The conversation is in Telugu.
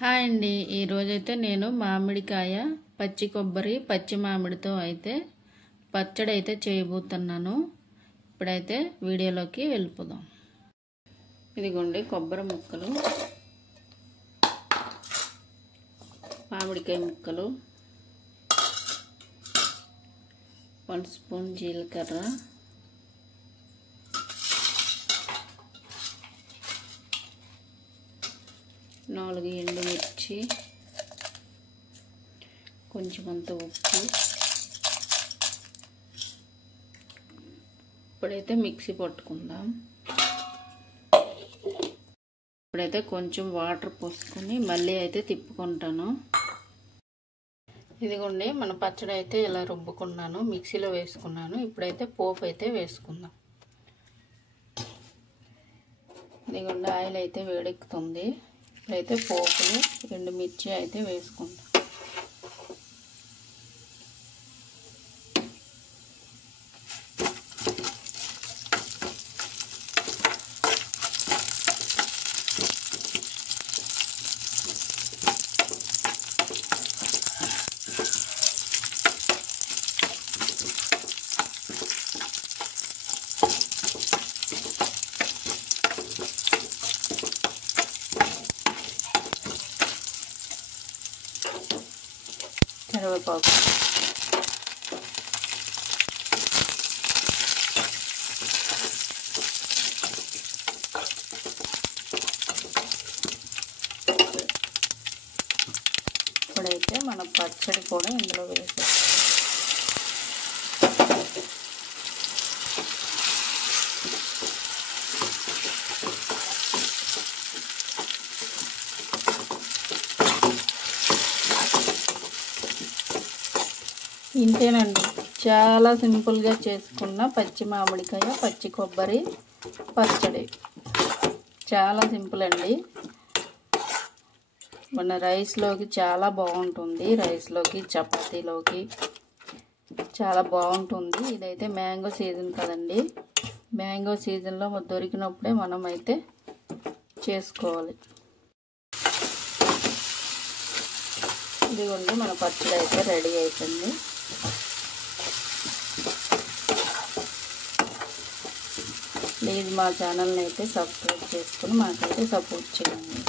హాయ్ అండి, ఈరోజైతే నేను మామిడికాయ, పచ్చి కొబ్బరి, పచ్చి మామిడితో అయితే పచ్చడి అయితే చేయబోతున్నాను. ఇప్పుడైతే వీడియోలోకి వెళ్ళిపోదాం. ఇదిగోండి కొబ్బరి ముక్కలు, మామిడికాయ ముక్కలు, 1 స్పూన్ జీలకర్ర, నాలుగు ఎండుమిర్చి, కొంచెమంత ఉప్పు. ఇప్పుడైతే మిక్సీ పట్టుకుందాం. ఇప్పుడైతే కొంచెం వాటర్ పోసుకొని మళ్ళీ అయితే తిప్పుకుంటాను. ఇదిగోండి మన పచ్చడి అయితే ఇలా రుబ్బుకున్నాను, మిక్సీలో వేసుకున్నాను. ఇప్పుడైతే పోపు అయితే వేసుకుందాం. ఇదిగోండి ఆయిల్ అయితే వేడెక్కుతుంది. ఇప్పుడైతే పోపులు, ఎండుమిర్చి అయితే వేసుకుందాం. కరివేపాకు, ఇప్పుడైతే మన పచ్చడి కూడా ఇందులో వేసేస్తాం. ఇంతేనండి, చాలా సింపుల్గా చేసుకున్న పచ్చి మామిడికాయ, పచ్చి కొబ్బరి పచ్చడి. చాలా సింపుల్ అండి. మన రైస్లోకి చాలా బాగుంటుంది, రైస్లోకి, చపాతీలోకి చాలా బాగుంటుంది. ఇదైతే మ్యాంగో సీజన్ కదండి, మ్యాంగో సీజన్లో దొరికినప్పుడే మనం అయితే చేసుకోవాలి. ఇదిగోండి మన పచ్చడి అయితే రెడీ అయిపోయింది. ప్లీజ్ మా ఛానల్ని అయితే సబ్స్క్రైబ్ చేసుకుని మాకైతే సపోర్ట్ చేయండి.